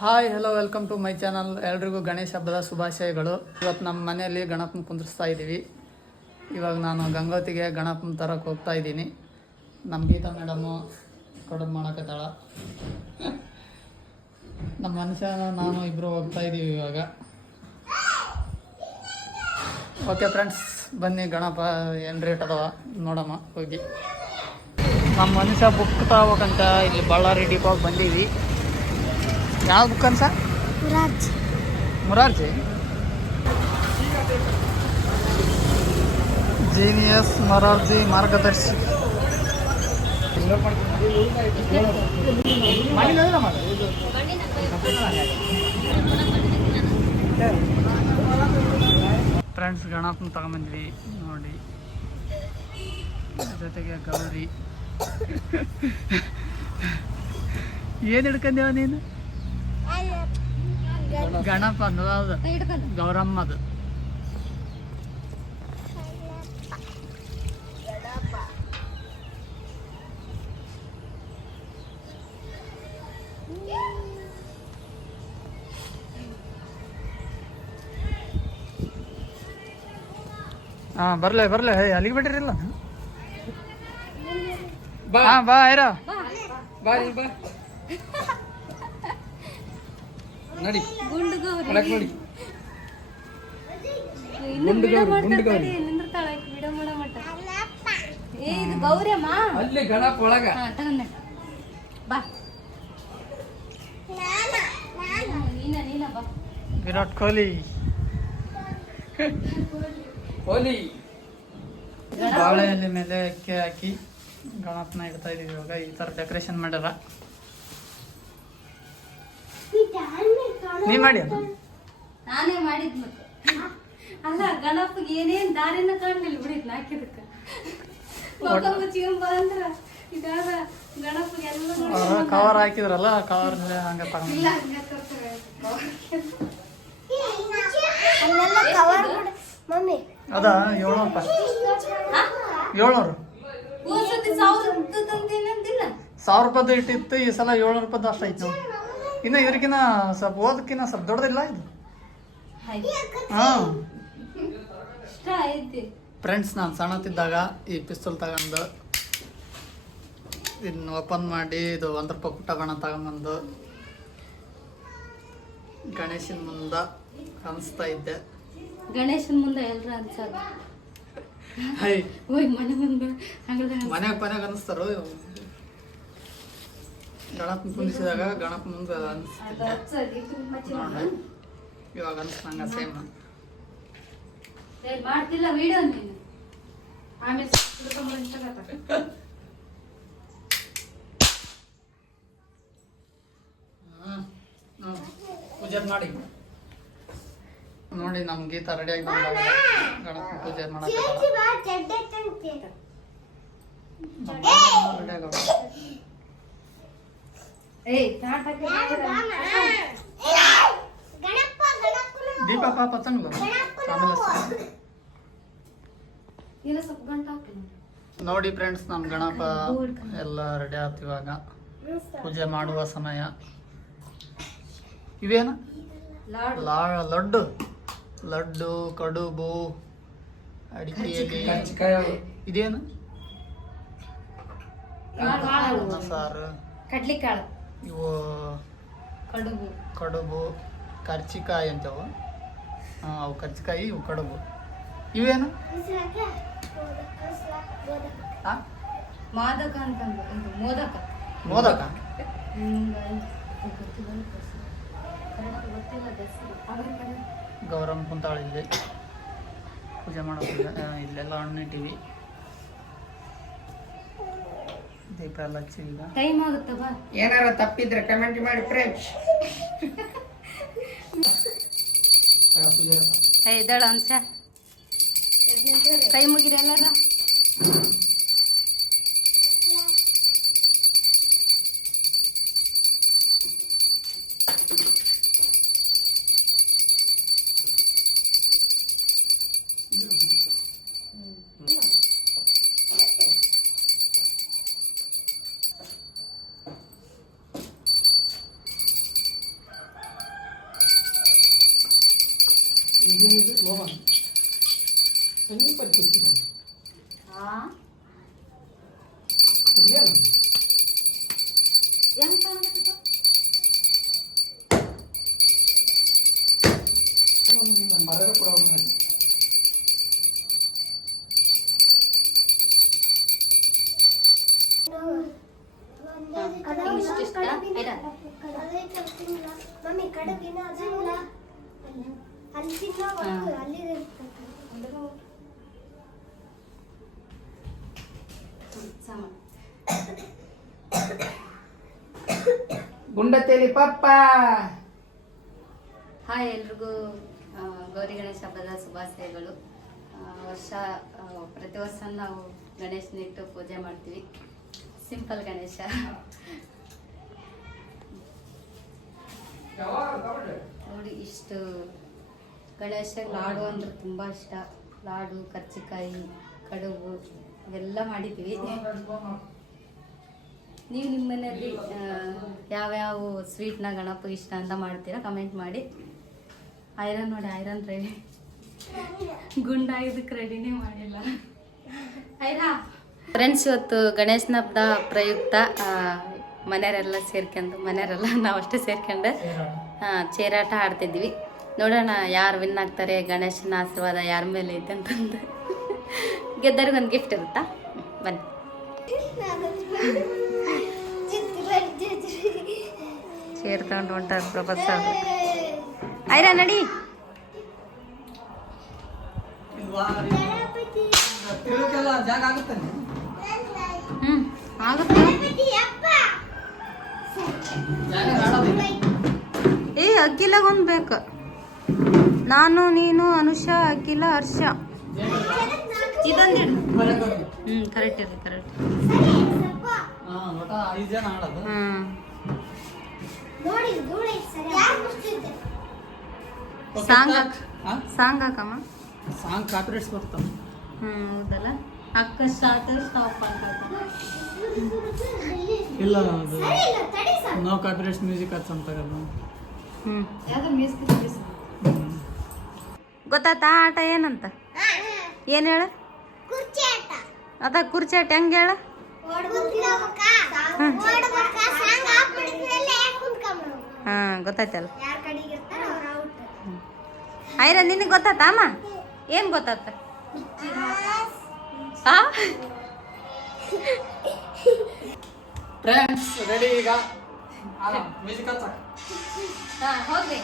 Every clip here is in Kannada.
Hi hello welcome to my channel. ಎಲ್ರಿಗೂ ಗಣೇಶ ಹಬ್ಬದ ಶುಭಾಶಯಗಳು. ಇವತ್ತು ನಮ್ಮ ಮನೆಯಲ್ಲಿ ಗಣಪನ ಕುಂದಿರಿಸ್ತಾ ಇದ್ದೀವಿ. ಇವಾಗ ನಾನು ಗಂಗೋತಿಗೆ ಗಣಪನ ತರಕ್ಕೆ ಹೋಗ್ತಾ ಇದ್ದೀನಿ. ನಮ್ಮ ಗೀತಾ ಮೇಡಮು ಕಡುಬು ಮಾಡಕತ್ತಾಳ. ನಮ್ಮ ಮನುಷ್ಯ ನಾನು ಇಬ್ಬರು ಹೋಗ್ತಾ ಇದ್ದೀವಿ ಇವಾಗ. ಓಕೆ ಫ್ರೆಂಡ್ಸ್, ಬನ್ನಿ ಗಣಪ ಏನು ರೇಟ್ ಅದಾವ ನೋಡಮ್ಮ ಹೋಗಿ. ನಮ್ಮ ಮನುಷ್ಯ ಬುಕ್ ತಗೋಬೇಕಂತ ಇಲ್ಲಿ ಬಳ್ಳಾರಿ ಡಿಪೋಗೆ ಬಂದೀವಿ. ಯಾವ ಬುಕ್ ಅನ್ಸ? ಮುರಾರ್ಜಿ ಜೀನಿಯಸ್ ಮೊರಾರ್ಜಿ ಮಾರ್ಗದರ್ಶಿ. ಫ್ರೆಂಡ್ಸ್, ಗಣಪನ ತಗೊಂಬಂದ್ವಿ ನೋಡಿ, ಜೊತೆಗೆ ಗೌರಿ. ಏನು ಹಿಡ್ಕೊಂಡೇವ ನೀನು? ಗಣಪ ಅನ್ನೋದು ಗೌರಮ್ಮದು. ಹಾಂ ಬರ್ಲೆ ಅಲ್ಲಿಗೆ ಬಿಟ್ಟಿರಿಲ್ಲ. ಬಾ ಐರಾ ಬಾ ನೋಡಿ ನೋಡಿ ಅಲ್ಲಿ ಗಣಪ ಒಳಗ ವಿರಾಟ್ ಕೊಹ್ಲಿ ಬಾಳೆಯಲ್ಲಿ ಮೇಲೆ ಅಕ್ಕಿ ಹಾಕಿ ಗಣಪನ ಇಡ್ತಾ ಇದೀವಿ. ಇವಾಗ ಈ ತರ ಡೆಕೋರೇಷನ್ ಮಾಡ್ಯಾರ. ನೀ ಮಾಡಿ ಅದ ನಾನೇ ಮಾಡಿದ್ ಮತ್ತೆ ಅಲ್ಲ, ಗಣಪಗೆ ಏನೇನ್ ದಾರಿನ ಕಾಣ್ಲಿಲ್ಲ ಬಿಡಿದ್ ಹಾಕಿದಕ್ಕ ಅಂದ್ರ ಇದಾದ ಗಣಪಗೆ ಎಲ್ಲ ಕವರ್ ಹಾಕಿದ್ರಲ್ಲ, ಕವರ್ ಹಂಗ ತಗೊಂಡ್ ಅದ 700 ರೂಪಾಯಿ. 700 1000 ರೂಪಾಯ್ದು ಇಟ್ಟಿತ್ತು. ಈ ಸಲ 700 ರೂಪಾಯ್ದು ಅಷ್ಟು ಆಯ್ತು. ಇನ್ನು ಇದ್ರಕಿನ್ನ ಸ್ವಲ್ಪ ಓದಕ್ಕಿನ್ನ ಸ್ವಲ್ಪ ದೊಡ್ಡದಿಲ್ಲ ಇದು. ಹಾಂ ಫ್ರೆಂಡ್ಸ್, ನಾನು ಸಣ್ಣತ್ತಿದ್ದಾಗ ಈ ಪಿಸ್ತೂಲ್ ತಗೊಂಡು ಇದನ್ನ ಓಪನ್ ಮಾಡಿ ಇದು 1 ರೂಪಾಯಿ ಪುಟ್ಟಗಣ ತಗೊಂಬಂದು ಗಣೇಶನ ಮುಂದೆ ಅನಿಸ್ತಾ ಇದ್ದೆ. ಗಣೇಶನ್ ಮುಂದೆ ಎಲ್ರ ಅನ್ಸದ ಮನೆಗೆ ಅನಿಸ್ತಾರೋ. ಗಣಪನ ಕುಂದಿಸಿದಾಗ ಗಣಪ ಮುಂದೆ ಅನಿಸ್ತಿದ್ದೆ. ಇವಾಗ ಅನಿಸ್ತಂಗ ಸೇಮ್ ಮಾಡ್ತಿಲ್ಲ ವಿಡಿಯೋ ನೀನು. ಆಮೇಲೆ ಪೂಜೆ ಮಾಡಿ ನೋಡಿ. ನಮ್ ಗೀತಾ ರೆಡಿ ಆಗಿ ಗಣಪ ಪೂಜೆ ಮಾಡಕ್ಕೆ ದೀಪ ಪಾಪ ತಂಗ ನೋಡಿ. ಫ್ರೆಂಡ್ಸ್, ನಮ್ ಗಣಪ ಎಲ್ಲ ರೆಡಿ ಆಯ್ತು. ಇವಾಗ ಪೂಜೆ ಮಾಡುವ ಸಮಯ. ಇವೇನು? ಲಡ್ಡು ಕಡುಬು ಅಡಿಕೆಯಲ್ಲಿ. ಇದೇನು? ಸಾರು, ಕಡ್ಲಿಕಾಳು, ಇವು ಕಡುಬು ಕರ್ಚಿಕಾಯಿ ಅಂತವು. ಅವು ಕರ್ಚಿಕಾಯಿ, ಇವು ಕಡುಬು. ಇವೇನು? ಮೋದಕ ಅಂತಂದು. ಮೋದಕ. ಗೌರಮ್ಮ ಕುಂತಾಳ ಇಲ್ಲಿ ಪೂಜೆ ಮಾಡೋದು. ಇಲ್ಲೆಲ್ಲ ಹಣ್ಣಿಟ್ಟಿವಿ, ದೀಪ ಎಲ್ಲ ಹಚ್ಚಿ. ಈಗ ಟೈಮ್ ಆಗುತ್ತವ. ಏನಾರ ತಪ್ಪಿದ್ರೆ ಕಮೆಂಟ್ ಮಾಡಿ ಫ್ರೆಂಡ್ಸ್. ಇದ್ದಾಳ ಅಂಶ ಕೈ ಮುಗಿರಿ ಎಲ್ಲಾರ. ಇದೇನಿದು ಲೋಬನ್ ಎಣ್ಣೆ ಪಟ್ಟಿರ್ತೀನಿ ನಾನು ಏನು ಹೆಂಗ್ ಕಾಣಕತ್ತದ? ಮರದ ಕೂಡ ಇಷ್ಟಿಷ್ಟ ಆಯ್ತಾ? ಮಮ್ಮಿ ಕಡುಗಿನ ಅದಲ್ಲ ಅಲ್ಲಿ ತಿನ್ನೋ ಅಲ್ಲಿ ಸಾಮಾನು ಗುಂಡತೇಲಿ ಪಪ್ಪ. ಹಾಯ್ ಎಲ್ರಿಗೂ ಗೌರಿ ಗಣೇಶ ಹಬ್ಬದ ಶುಭಾಶಯಗಳು. ಪ್ರತಿ ವರ್ಷ ನಾವು ಗಣೇಶನಿಟ್ಟು ಪೂಜೆ ಮಾಡ್ತೀವಿ. ಸಿಂಪಲ್ ಗಣೇಶ. ನೋಡಿ ಇಷ್ಟು ಗಣೇಶ ಲಾಡು ಅಂದ್ರೆ ತುಂಬ ಇಷ್ಟ. ಲಾಡು, ಕರ್ಚಿಕಾಯಿ, ಕಡುಬು ಇವೆಲ್ಲ ಮಾಡಿದ್ದೀವಿ. ನೀವು ನಿಮ್ಮ ಮನೆಯಲ್ಲಿ ಯಾವ್ಯಾವ ಸ್ವೀಟ್ನ ಗಣಪ ಇಷ್ಟ ಅಂತ ಮಾಡ್ತೀರಾ ಕಮೆಂಟ್ ಮಾಡಿ. ಐರನ್ ನೋಡಿ, ಐರನ್ ರೆಡಿ. ಗುಂಡಾಗಿದ್ದಕ್ಕೆ ರೆಡಿನೇ ಮಾಡಿಲ್ಲ. ಫ್ರೆಂಡ್ಸ್, ಇವತ್ತು ಗಣೇಶನ ಹಬ್ಬದ ಪ್ರಯುಕ್ತ ಮನೆಯವರೆಲ್ಲ ನಾವಷ್ಟೇ ಸೇರ್ಕೊಂಡು ಚೇರಾಟ ಆಡ್ತಿದ್ವಿ. ನೋಡೋಣ ಯಾರು ವಿನ್ ಆಗ್ತಾರೆ, ಗಣೇಶನ ಆಶೀರ್ವಾದ ಯಾರ ಮೇಲೆ ಐತೆ ಅಂತಂದು. ಗೆದ್ದರಿಗೆ ಒಂದು ಗಿಫ್ಟ್ ಇರುತ್ತಾ? ಬನ್ನಿ. ಚೇರ್ ತಗೊಂಡು ಹೊಂಟಾರ ಪ್ರೊಫೆಸರ್. ಐರಾ ನಡಿ. ಜಾಗ ಆಗುತ್ತೆ. ಆಗುತ್ತೆ. ಅಗ್ಗಿಲಾಗ ಒಂದು ಬೇಕು. ನಾನು, ನೀನು, ಅನುಷಾ, ಅಗ್ಗಿಲ, ಹರ್ಷ. ಇದೊಂದಿಡು. ಕರೆಕ್ಟ್ ಇರಿ, ಕರೆಕ್ಟ್. ಸಾಂಗ್ ಹಾಕಮ್ಮ. ಸಾಂಗ್ ಕಾಪಿರೇಟ್ಸ್ ಬರ್ತಾವ. ಹೌದಲ್ಲ. ಅಕ್ಕ ಸ್ಟಾರ್ಟ್ ಸ್ಟಾಪ್ ಅಂತ ಇಲ್ಲ, ಅದು ನೋ ಕಾಪಿರೇಟ್ಸ್ ಮ್ಯೂಸಿಕ್ ಹಚ್ಚಂತಾಗಲ್ಲ. ಗೊತ್ತಾತಾ ಆಟ ಏನಂತ? ಏನು ಹೇಳ? ಅದ ಕುರ್ಚಿ ಆಟ ಹೆಂಗೆ ಹೇಳ? ಹಾಂ, ಗೊತ್ತಾಯ್ತಲ್ಲ. ಐರ ನಿನಗೆ ಗೊತ್ತಾತ ಅಮ್ಮ? ಏನು ಗೊತ್ತಾತ? ಫ್ರೆಂಡ್ಸ್ ರೆಡಿ ಈಗ. ಮ್ಯೂಸಿಕ್ ಹಚ್ಚ. ಹೋಗ್ರಿ.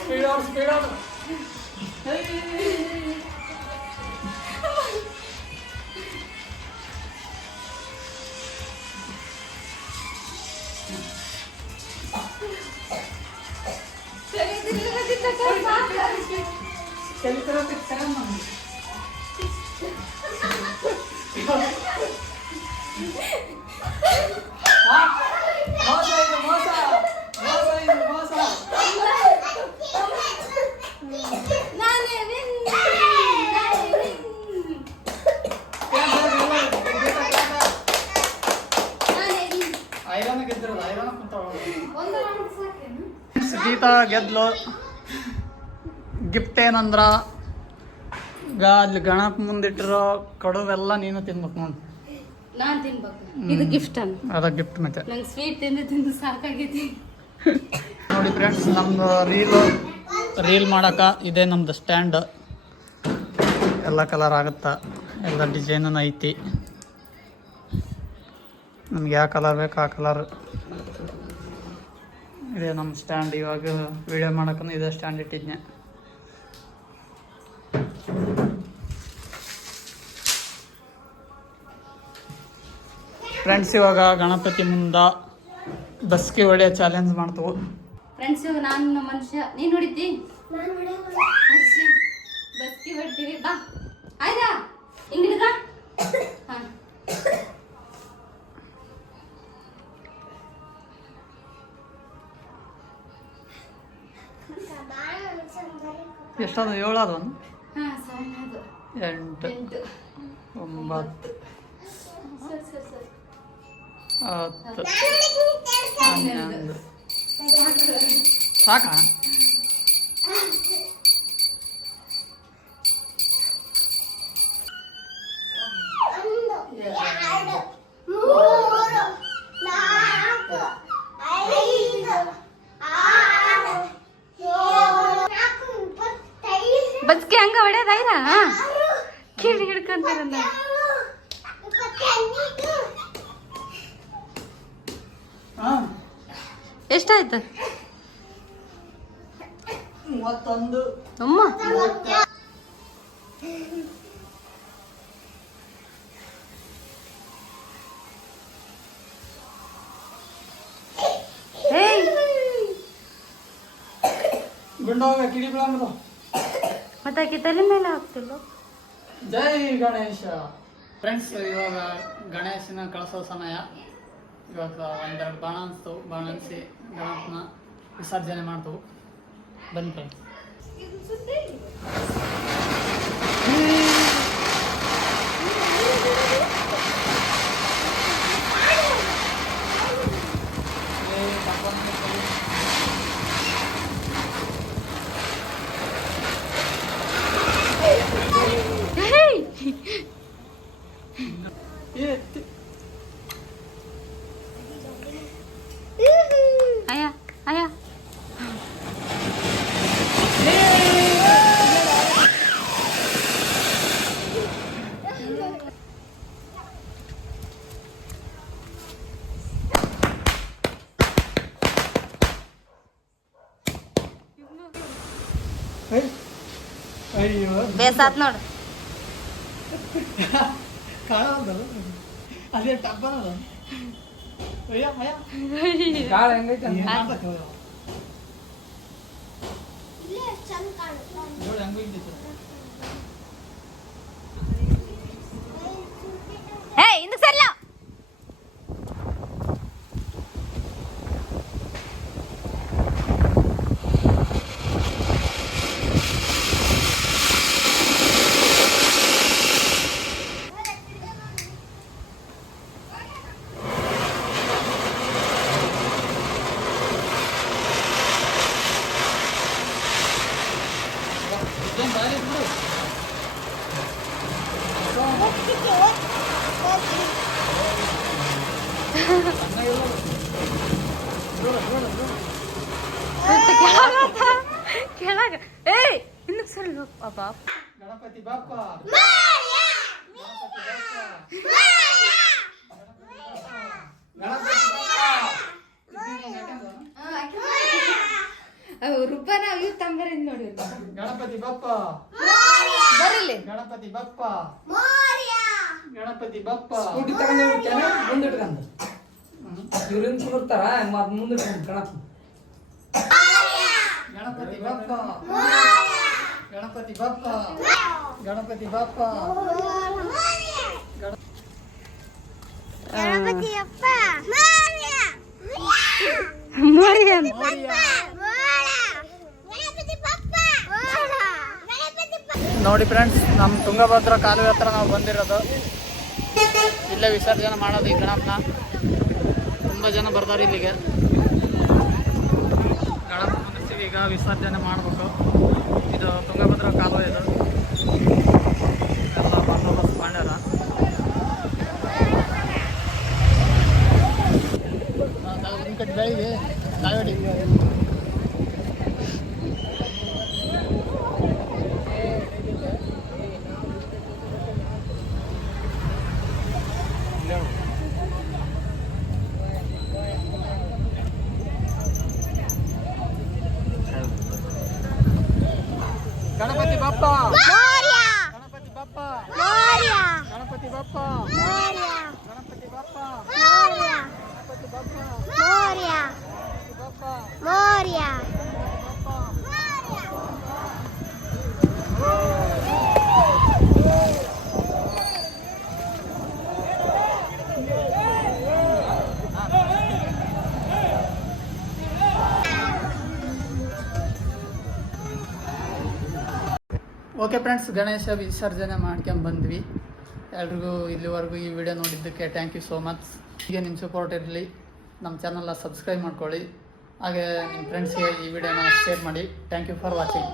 ಸ್ಪೀಡ್ ಮೋಸ ಐರನ್ ಗೆದ್ದಿರೋದು ಐರನ್ ಗೀತಾ ಗೆದ್ಲು. ಗಿಫ್ಟ್ ಏನಂದ್ರ ಈಗ ಅಲ್ಲಿ ಗಣಪ ಮುಂದಿಟ್ಟಿರೋ ಕಡುವೆಲ್ಲ ನೀನು ತಿನ್ಬೇಕು ನೋಡಿ. ನಾನ್ ತಿನ್ಬೇಕು, ಇದು ಗಿಫ್ಟ್ ಅನ್ನ. ಅದ ಗಿಫ್ಟ್ ಮತ್ತೆ ನಂಗೆ ಸ್ವೀಟ್ ತಿಂದು ತಿಂದು ಸಾಕಾಗೈತಿ. ನೋಡಿ ಫ್ರೆಂಡ್ಸ್, ನಮ್ದು ರೀಲ್ ಮಾಡಕ ಇದೇ ನಮ್ದು ಸ್ಟ್ಯಾಂಡ್. ಎಲ್ಲ ಕಲರ್ ಆಗುತ್ತಾ, ಎಲ್ಲ ಡಿಸೈನ್ ಐತಿ. ನಮ್ಗೆ ಯಾವ ಕಲರ್ ಬೇಕು ಆ ಕಲರ್. ಇದೇ ನಮ್ಮ ಸ್ಟ್ಯಾಂಡ್. ಇವಾಗ ವಿಡಿಯೋ ಮಾಡೋಕ್ಕೂ ಇದೇ ಸ್ಟ್ಯಾಂಡ್ ಇಟ್ಟಿದ್ನೆ. ಫ್ರೆಂಡ್ಸ್, ಇವಾಗ ಗಣಪತಿ ಮುಂದ ಬಸ್ಕಿ ಹೊಡೆಯೋ ಚಾಲೆಂಜ್ ಮಾಡ್ತವು. ಫ್ರೆಂಡ್ಸ್, ಇವಾಗ ನಾನು ಮನುಷ್ಯ, ನೀನ್ ಹೊಡಿತಿ ನಾನು ಬಸ್ಕಿ ಹೊಡ್ತೀವಿ. ಬಾ ಆಯ್ತಾ, ಹಿಂಗಿಡ್ಗ. ಹಾ, ಎಷ್ಟದು? 7 ಅದು, ಹಾ, ಸಣ್ಣದು 8, 8. 9, ಸರಿ ಸರಿ ಸರಿ. 10, 11. ಸಾಕಾ? ಬಸ್ಕಿ ಹಂಗ ಹೊಡೆದಾಯ್ರಾ? ಕಿಡಿ ಹಿಡ್ಕೊಂತಾರಲ್ಲ. ಎಷ್ಟಾಯ್ತು? 31. ಅಮ್ಮ, ಗುಂಡೋಗ ಕಿಡಿ ಬಿಡಂಬ. ಮತ್ತೆ ತಲೆ ಮೇಲೆ ಹಾಕ್ತಿಲ್ಲ. ಜೈ ಗಣೇಶ. ಫ್ರೆಂಡ್ಸ್, ಇವಾಗ ಗಣೇಶನ ಕಳಿಸೋ ಸಮಯ. ಇವಾಗ ಒಂದೆರಡು ಬಾಣ ಅನಿಸ್ತವು. ಬಾಣ ಅನಿಸಿ ಗಣಪನ ವಿಸರ್ಜನೆ ಮಾಡ್ತವು. ಬನ್ನಿ ಫ್ರೆಂಡ್ಸ್. ಅಯ್ಯ ಅಯ್ಯ, ಅಯ್ಯೋ, ಬೇಸಾತ್ ನೋಡು. ಕಾಣಲ್ಲ ಅದೇ ಟಬ್ಬನ. ಅಯ್ಯ ಅಯ್ಯ, ಕಾಳು ಹೆಂಗೈತೆ ಅಂತ. ಇಲ್ಲೇ ಚಂದ ಕಾಣುತ್ತೆ. ನೋಡಿ ಹೆಂಗೂ ಇದ್ದಿತ್ತು. ಹೇ, ಹಿಂದಕ್ಕೆ ಸರಿಲ್ಲ. ಇದೇನ್ ಬಾರಿ ಬಿಡು. ಹೋಗ್ತಿದ್ದೆ, ಹೋಗ್ತಿದ್ದೆ. ಕೆಳಗ ಏಯ್ ಹಿಂದಕ್ಕೆ ಸರಿ ಪಾಪ ಗಣಪತಿ ಬಾಪ್ಪ ರೂಪಾನ ಇವ್ ತಂಬರಿಂದ ನೋಡಿ ಗಣಪತಿ ಬಾಪ್ಪ ಬರಲಿ ಗಣಪತಿ ಬಾಪ್ಪ ಗಣಪತಿ ಬಾಪ್ಪ ಸ್ಕೂಟಿ ತಗೊಂಡು ಮುಂದೆ ಇಟ್ಕೊಂಡು ಇವ್ರಿಂದ ಕುಂದಿರ್ತಾರ ಮತ್ ಮುಂದೆ ಗಣಪ ಗಣಪತಿ ಬಾಪ್ಪ ಗಣಪತಿ ಬಾಪ್ಪ ಗಣಪತಿ ಬಾಪ್ಪ ಗಣಪತಿ ಅಪ್ಪ ಮೋರಿಯ ಗಣಪತಿ ಪಪ್ಪ ಗಣಪತಿ ನೋಡಿ ಫ್ರೆಂಡ್ಸ್, ನಮ್ಮ ತುಂಗಭದ್ರಾ ಕಾಲುವೆ ಹತ್ರ ನಾವು ಬಂದಿರೋದು. ಇಲ್ಲೇ ವಿಸರ್ಜನೆ ಮಾಡೋದು ಈ ಗಣಪನ. ತುಂಬ ಜನ ಬರ್ತಾರೆ ಇಲ್ಲಿಗೆ. ಗಣಪ ಕುಂದಿರ್ತೀವಿ, ಈಗ ವಿಸರ್ಜನೆ ಮಾಡಬೇಕು. ಇದು ತುಂಗಭದ್ರಾ ಕಾಲುವೆ. ಇದು ಎಲ್ಲ ಬಂದೋಬಸ್ತ್ ಮಾಡ್ಯಾರ. ಬೆಳಿಗ್ಗೆ ಕಾಯೋಡಿ ಗಣಪತಿ ಬಾಪ್ಪ ಗಣಪತಿ ಬಾಪ್ಪ ಗಣಪತಿ ಬಾಪ್ಪ ಗಣಪತಿ ಬಾಪ್ಪ ಗಣಪತಿ ಬಾಪ್ಪ ಓಕೆ ಫ್ರೆಂಡ್ಸ್, ಗಣೇಶ ವಿಸರ್ಜನೆ ಮಾಡ್ಕೊಂಡು ಬಂದ್ವಿ. ಎಲ್ರಿಗೂ ಇಲ್ಲಿವರೆಗೂ ಈ ವಿಡಿಯೋ ನೋಡಿದ್ದಕ್ಕೆ ಥ್ಯಾಂಕ್ ಯು ಸೋ ಮಚ್. ಹೀಗೆ ನಿಮ್ಮ ಸಪೋರ್ಟ್ ಇರಲಿ. ನಮ್ಮ ಚಾನಲ್ನ ಸಬ್ಸ್ಕ್ರೈಬ್ ಮಾಡ್ಕೊಳ್ಳಿ. ಹಾಗೆ ನಿಮ್ಮ ಫ್ರೆಂಡ್ಸ್ಗೆ ಈ ವಿಡಿಯೋನ ಶೇರ್ ಮಾಡಿ. Thank you for watching.